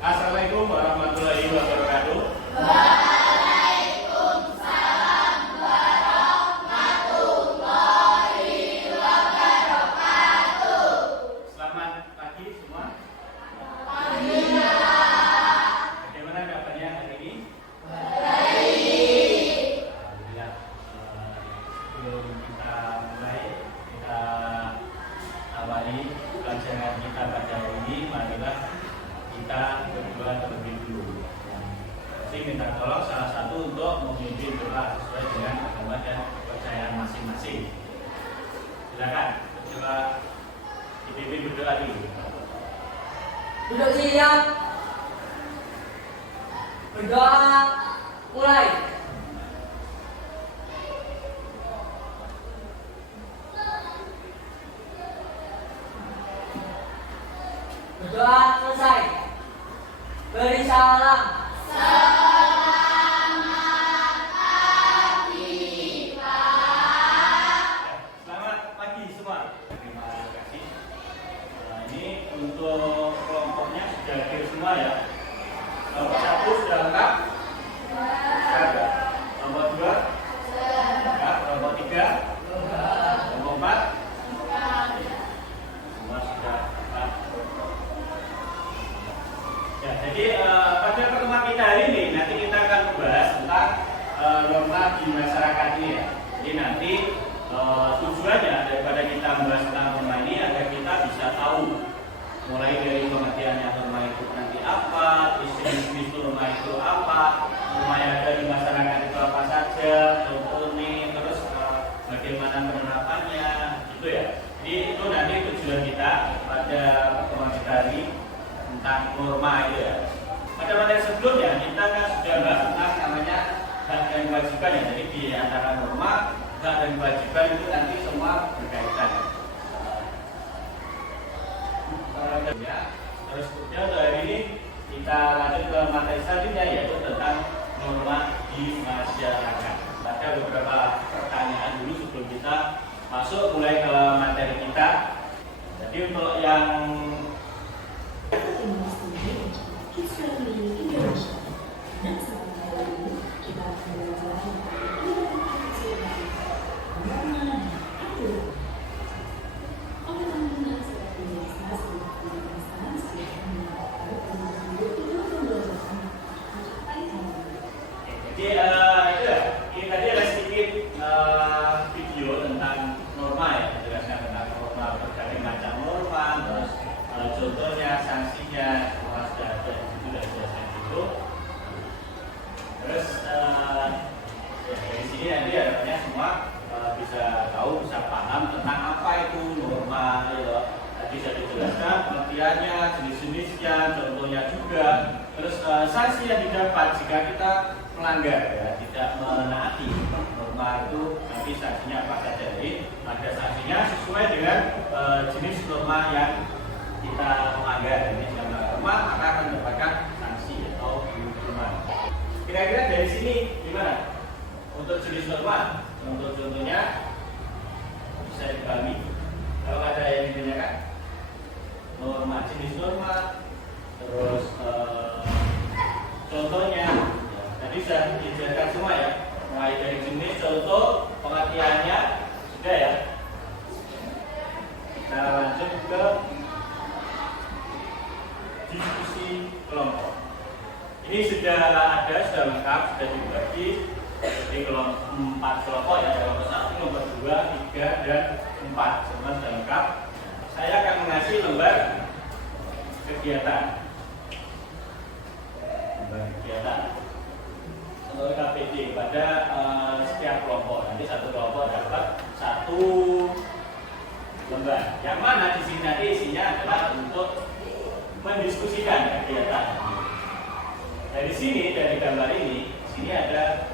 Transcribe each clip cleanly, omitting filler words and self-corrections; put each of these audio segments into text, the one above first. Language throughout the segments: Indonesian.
Assalamualaikum warahmatullahi wabarakatuh. Waalaikumsalam warahmatullahi wabarakatuh. Selamat pagi semua. Alhamdulillah. Bagaimana kabarnya hari ini? Baik. Alhamdulillah. Sebelum kita mulai, kita awali pelajaran kita pada hari ini. Marilah kita berdoa terlebih dulu. Jadi minta tolong salah satu untuk memimpin doa sesuai dengan agama dan kepercayaan masing-masing. Silakan, coba dipimpin berdoa dulu. Duduk siap. Berdoa mulai. Berdoa selesai. Beri salam. Selamat pagi, Pak. Selamat pagi semua. Terima kasih. Ini untuk kelompoknya sudah hadir semua ya. Kelompok 1 sudah lengkap? Sudah. Kelompok 2? Lengkap. Kelompok 3? Kelompok 4? Semua sudah lengkap. Ya, jadi pada pertemuan kita hari ini nanti kita akan membahas tentang norma di masyarakat ini ya. Jadi nanti tujuannya daripada kita membahas tentang norma ini agar kita bisa tahu mulai dari pengertiannya norma itu nanti apa, jenis norma itu apa, norma yang ada di masyarakat itu apa saja, contoh nih, terus bagaimana penerapannya, gitu ya. Jadi itu nanti tujuan kita pada pertemuan kita hari ini tentang norma itu ya. Pada materi sebelumnya kita kan sudah bahas tentang namanya hak dan kewajiban ya. Jadi di antara norma, hak dan kewajiban itu nanti semua berkaitan. Terus kemudian untuk hari ini kita lanjut ke materi selanjutnya yaitu tentang norma di masyarakat. Ada beberapa pertanyaan dulu sebelum kita masuk mulai ke materi kita. Jadi untuk yang jadi itu ya, ini tadi ada sedikit video tentang norma ya, menjelaskan tentang norma, berbagai macam norma, terus contohnya, sanksinya, semua sudah ada di situ dan jelaskan itu. Terus ya, dari sini nanti harapannya semua bisa tahu, bisa paham tentang apa itu norma, ya loh. Tadi sudah dijelaskan pengertiannya, jenis-jenisnya, contohnya juga. Terus sanksi yang didapat jika kita melanggar ya, tidak menaati norma itu nanti sanksinya apa saja. Jadi ada sanksinya sesuai dengan jenis norma yang kita melanggar. Jenis yang norma maka akan mendapatkan sanksi atau hukuman. Kira-kira dari sini gimana? Untuk jenis norma, contohnya bisa dipahami. Kalau ada yang ditanyakan, norma, jenis norma, terus contohnya, tadi sudah dijelaskan semua ya, mulai dari jenis, contoh, pengertiannya, sudah ya. Kita lanjut ke diskusi kelompok. Ini sudah ada, sudah lengkap, sudah dibagi di kelompok 4 kelompok ya, kelompok 1, kelompok 2, 3, dan 4. Semua sudah lengkap. Saya akan mengasih lembar kegiatan. Untuk KPD pada setiap kelompok. Nanti satu kelompok dapat 1 lembar. Yang mana di sini nanti isinya adalah untuk mendiskusikan kegiatan. Dari sini, dari gambar ini, sini ada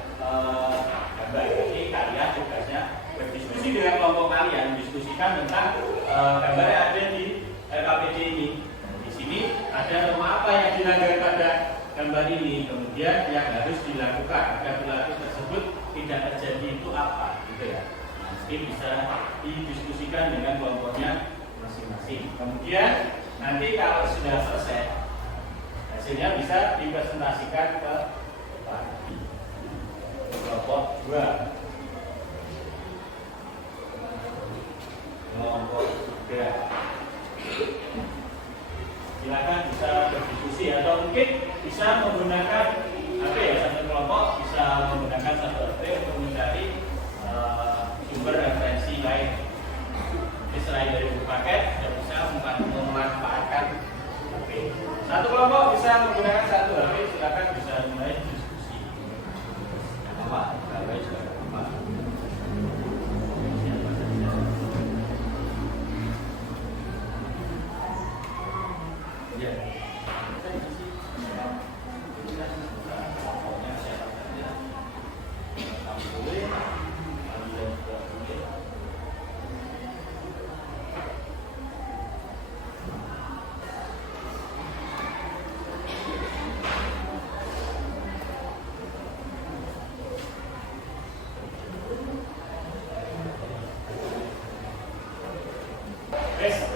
gambar. Jadi kalian tugasnya berdiskusi dengan kelompok kalian, mendiskusikan tentang gambar yang ada di KPD ini. Di sini ada norma apa yang dilanggar pada gambar ini, kemudian yang harus dilakukan agar perilaku tersebut tidak terjadi itu apa, gitu ya. Nanti bisa didiskusikan dengan kelompoknya masing-masing. Kemudian nanti kalau sudah selesai, hasilnya bisa dipresentasikan ke depan. Kelompok 2, kelompok 3. Silakan bisa berdiskusi atau mungkin bisa menggunakan HP ya, satu kelompok bisa menggunakan satu HP untuk mencari sumber referensi lain. Jadi selain dari buku paket, juga bisa memanfaatkan HP. Satu kelompok bisa menggunakan satu HP, silakan bisa mulai diskusi. Apa? HP juga apa? Ya.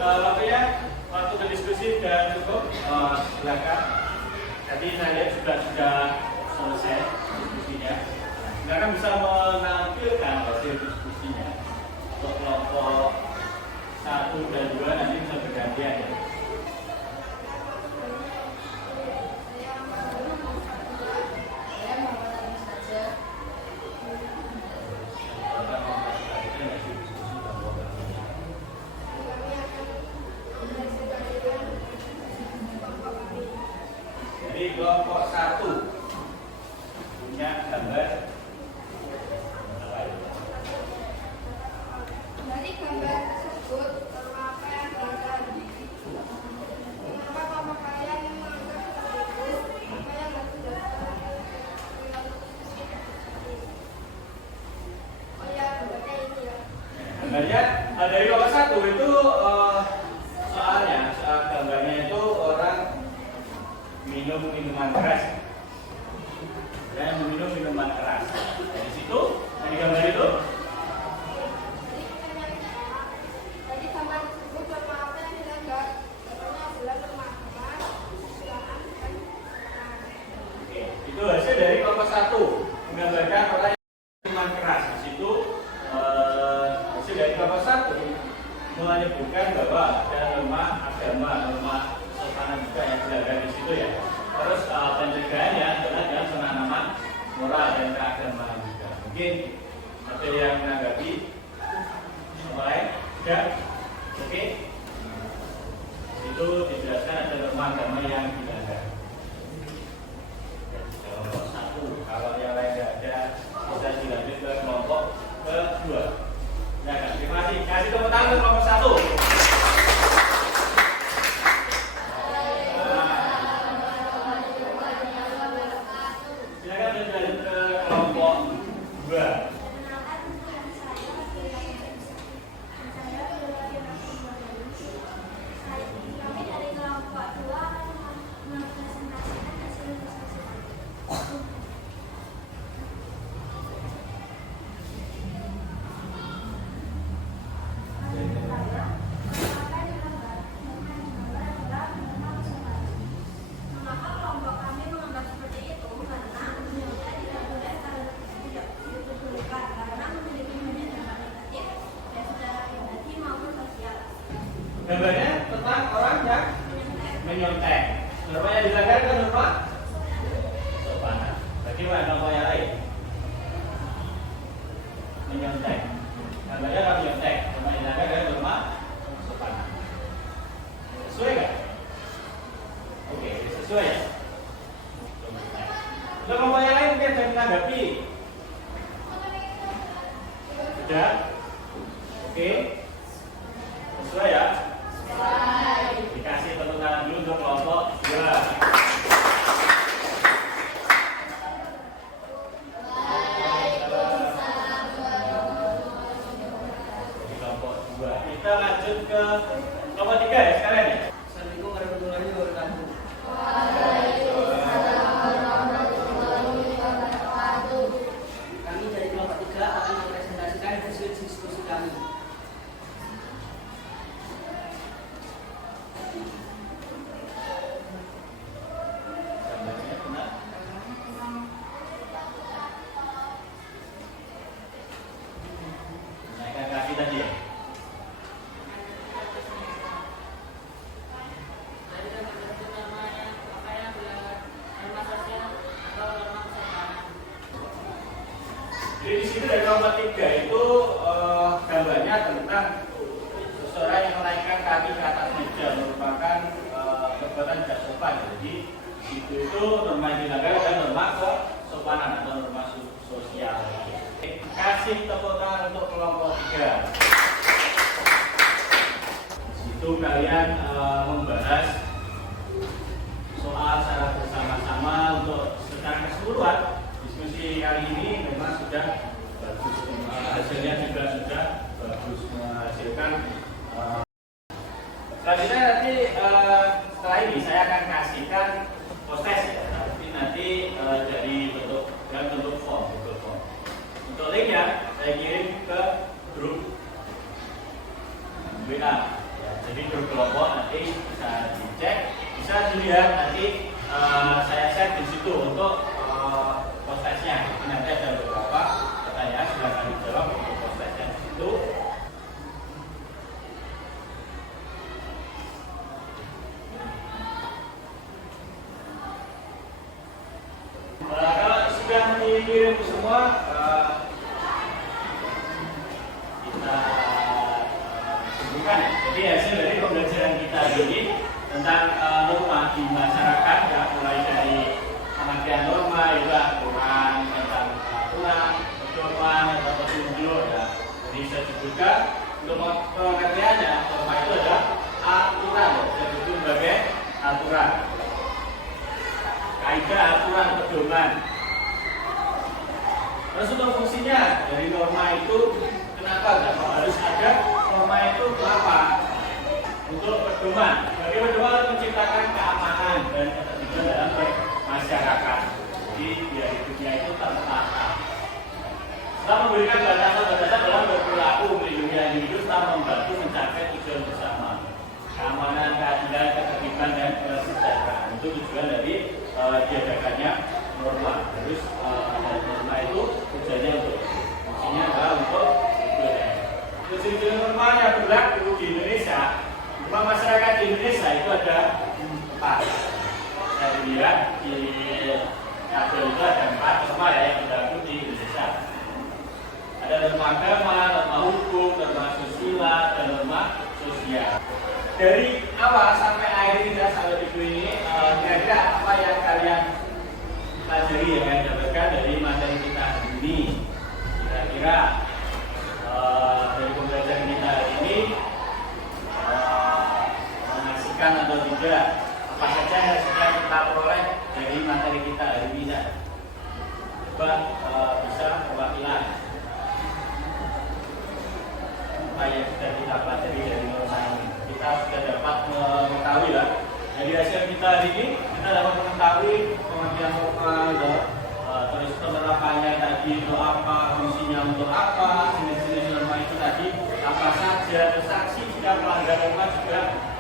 Waktunya waktu berdiskusi sudah cukup. Silakan. Tadi saya lihat sudah selesai diskusinya. Silakan bisa menampilkan hasil diskusinya. Untuk kelompok 1 dan 2 nanti bisa bergantian ya. Jadi kelompok 1 punya gambar apa itu? Dari gambar tersebut apa yang berada mengapa kelompok kalian menganggap seperti itu? Apa yang harus dilakukan? Oh ya, gambarnya ini ya. Gambarnya dari kelompok 1 itu soal gambarnya itu orang minum minuman keras. Dan meminum minuman keras. Dari situ, dari gambar itu Jadi gambar tersebut berapa apa yang dilanggar? Contohnya adalah pemahaman, kesalahan, dan kesalahan. oke, itu hasil dari kelompok 1 menggambarkan orang yang minuman keras. Di situ hasil dari kelompok 1 menyebutkan bahwa ada norma agama, norma sopan juga yang dilanggar di situ ya. Terus pencegahannya adalah dengan penanaman moral dan keagamaan juga. Mungkin ada yang menanggapi apa lain? Tidak? Oke. Itu dijelaskan ada norma agama yang dilanggar. Kelompok 1. Kalau yang lain tidak ada, bisa dilanjut ke kelompok kedua. Nah, terima kasih. Kasih tepuk tangan ke kelompok 1. Silakan lanjut ke kelompok 2. Kami dari kelompok 2 akan mempresentasikan hasil diskusi kami. Mengapa kelompok kami menganggap seperti itu? Karena ternyata tidak boleh hal tidak diperlukan karena memiliki banyak dampak negatif dan secara pribadi maupun sosial. Gambarnya tentang orang yang menyontek. Norma yang dilanggar kan norma sopanan. Bagaimana norma yang lain? Menyontek. Gambarnya orang menyontek. Norma yang dilanggar kan norma sopanan. Sesuai nggak? Oke, sesuai ya. Untuk norma yang lain mungkin saya menanggapi. Sudah? Oke. Sesuai ya? Dikasih tepuk tangan dulu untuk kelompok 2. Di kelompok 2. Kita lanjut ke kelompok 3 ya sekarang ya. Assalamualaikum warahmatullahi wabarakatuh. Kami dari kelompok 3 akan mempresentasikan hasil diskusi kami. Jadi itu norma yang dilanggar dan norma kesopanan atau norma sosial. Kasih tepuk tangan untuk kelompok 3. Itu kalian membahas soal secara bersama-sama untuk secara keseluruhan. Diskusi kali ini memang sudah bagus, hasilnya juga sudah bagus, menghasilkan. Selanjutnya nanti setelah ini saya akan kasihkan post-test ya, tapi nanti dari bentuk form. Untuk linknya saya kirim ke grup WA. Ya, jadi grup kelompok nanti bisa dicek, bisa dilihat nanti saya share di situ untuk post-testnya. Nanti ada beberapa pertanyaan silahkan dijawab untuk post-testnya di situ. Kalau sudah dikirim semua, kita sebutkan ya. Jadi hasil dari pembelajaran kita ini tentang norma di masyarakat ya, mulai dari pengertian norma, itu aturan tentang aturan, pedoman atau petunjuk ya. Jadi saya sebutkan untuk pengertiannya, norma itu adalah aturan, saya sebut sebagai aturan. Kaidah, aturan, pedoman. Terus untuk fungsinya dari norma itu kenapa harus ada norma itu kenapa? Untuk pedoman. Bagi pedoman menciptakan keamanan dan ketertiban dalam masyarakat. Jadi biar hidupnya itu tertata. Setelah memberikan batasan-batasan dalam berperilaku melindungi individu serta membantu mencapai tujuan bersama. Keamanan, keadilan, ketertiban dan kesejahteraan itu tujuan dari diadakannya norma. Terus norma itu tujuannya untuk fungsinya adalah untuk tujuan norma yang berlaku di Indonesia. Norma masyarakat di Indonesia itu ada 4. Saya lihat di tabel itu ada 4 norma yang berlaku di Indonesia. Ada norma agama, norma hukum, norma susila, dan norma sosial. Dari awal sampai akhir kita sampai di ini, kira-kira apa yang kalian pelajari yang kalian dapatkan dari materi kita hari ini? Kira-kira dari pembelajaran kita hari ini mengasihkan atau tidak? Apa saja yang sudah kita peroleh dari materi kita hari ini? Coba bisa perwakilan apa yang sudah kita pelajari dari norma ini. Kita sudah dapat mengetahui lah dari hasil kita hari ini, kita dapat mengetahui pengertian norma, terus penerapannya tadi itu apa, fungsinya untuk apa, jenis-jenis norma itu tadi apa saja, terus sanksi jika melanggar norma juga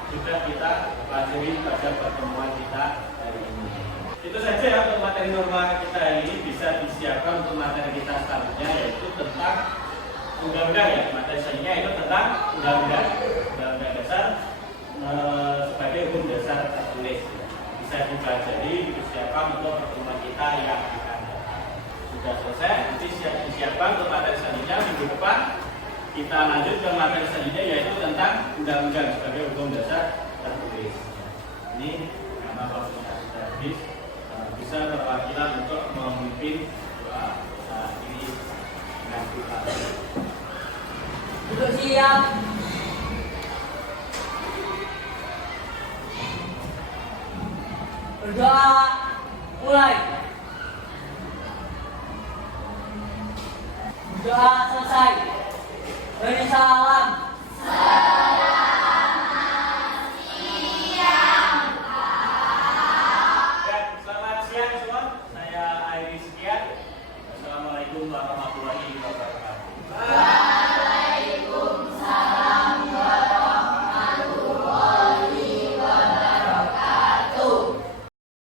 sudah kita pelajari pada pertemuan kita hari ini. Itu saja ya untuk materi norma kita hari ini, bisa disiapkan untuk materi kita selanjutnya yaitu tentang undang-undang ya, materi selanjutnya itu tentang undang-undang dasar sebagai hukum dasar tertulis bisa dipelajari, disiapkan untuk pertemuan kita yang akan datang. Sudah selesai, nanti disiapkan untuk materi selanjutnya minggu depan. Kita lanjut ke materi selanjutnya yaitu tentang undang-undang sebagai hukum dasar tertulis. Ini karena waktunya sudah habis, bisa perwakilan untuk memimpin saat ini dengan kita. Duduk siap. Berdoa mulai. Berdoa selesai. Beri salam.